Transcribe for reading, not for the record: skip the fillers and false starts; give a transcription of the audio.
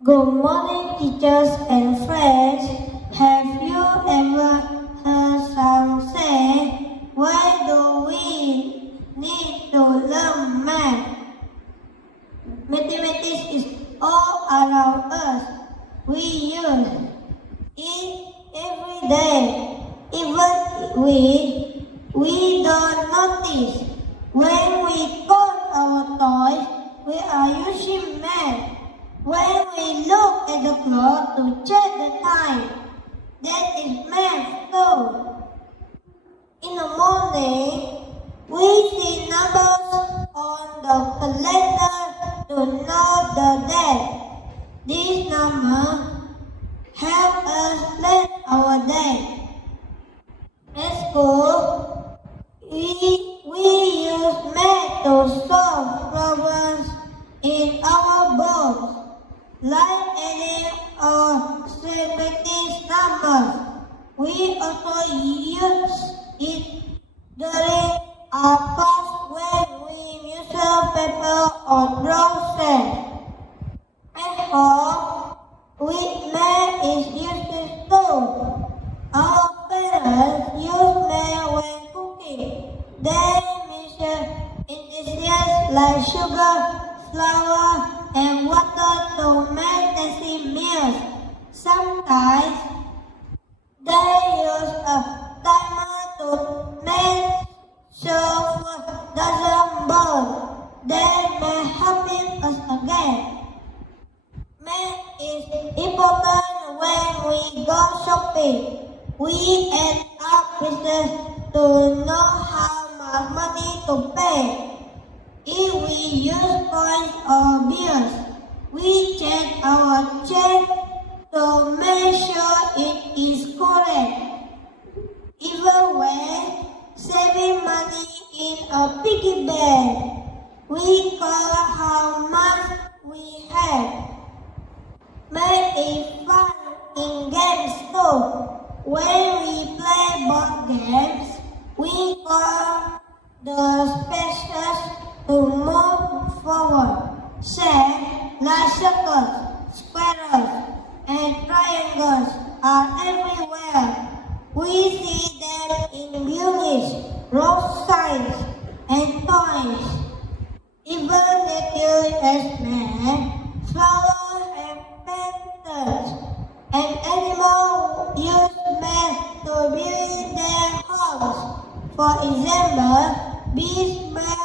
Good morning, teachers and friends. Have you ever heard some say, why do we need to learn math? Mathematics is all around us. We use it every day. Even we don't notice. When we count our toys, we are using math. When we look at the clock to check the time, that is math too. In the morning, we see numbers on the calendar to know the date. These numbers help us plan our day. At school, we use math to solve problems in our boards, like adding or subtracting numbers. We also use it during our class when we measure paper or draw shapes. At home, math is used too. Our parents use math when cooking. They measure ingredients like sugar, flour, and water to make tasty meals. Sometimes they use a timer to make sure food doesn't burn. They may help us again. Math is important when we go shopping. We add up pieces to know how much money to pay. If we use coins or bills, we check our check to make sure it is correct. Even when saving money in a piggy bank, we count how much we have. Math is fun in games too. When we play board games, we call the spaces to move forward. Shapes like circles, squares, and triangles are everywhere. We see them in buildings, road signs, and toys. Even nature has math, flowers and patterns, and animals use math to build their homes. For example, bees make